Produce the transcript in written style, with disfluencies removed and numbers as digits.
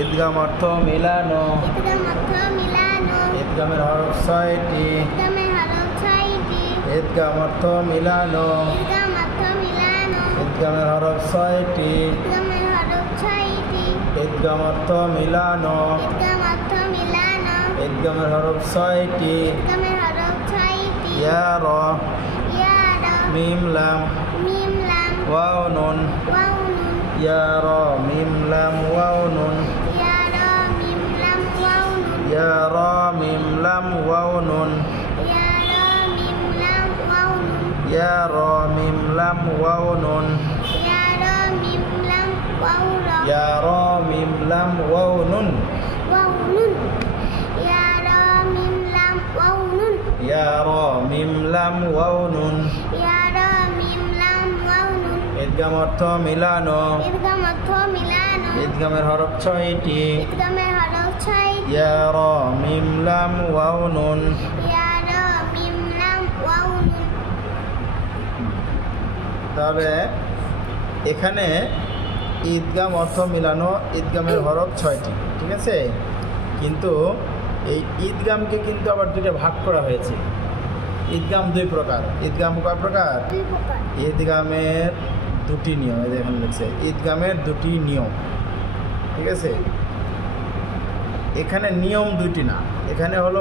ঈদগাম অর্থ মিলানো। ঈদগামের হরফ 6টি। ঈদগাম অর্থ মিলানো। ঈদগামের হরফ 6টি। ঈদগাম অর্থ মিলানো। ঈদগামের হরফ 6টি। ইয়া র মিম লাম ওয়াও নুন। ইয়া র মিম লাম ওয়াও নুন। ইয়া র মিম লাম ওয়াও নুন। ইয়া র মিম লাম ওয়াও নুন। ইয়া র মিম লাম ওয়াও নুন। ইয়া র মিম লাম ওয়াও নুন। ঈদগাম অর্থ মিলানো। ঈদগামের হরফ 6টি। ইয়া র মিম লাম ওয়াও নুন। তবে এখানে ঈদগাম অর্থ মিলানো, ঈদগামের হরফ 6টি, ঠিক আছে। কিন্তু এই ঈদগামকে কিন্তু আবার দুটো ভাগ করা হয়েছে। ঈদগাম 2 প্রকার। ঈদগাম কয় প্রকার? ঈদগামের 2টি নিয়ম। এখানে লিখছে ঈদগামের 2টি নিয়ম, ঠিক আছে। এখানে নিয়ম 2টি না, এখানে হলো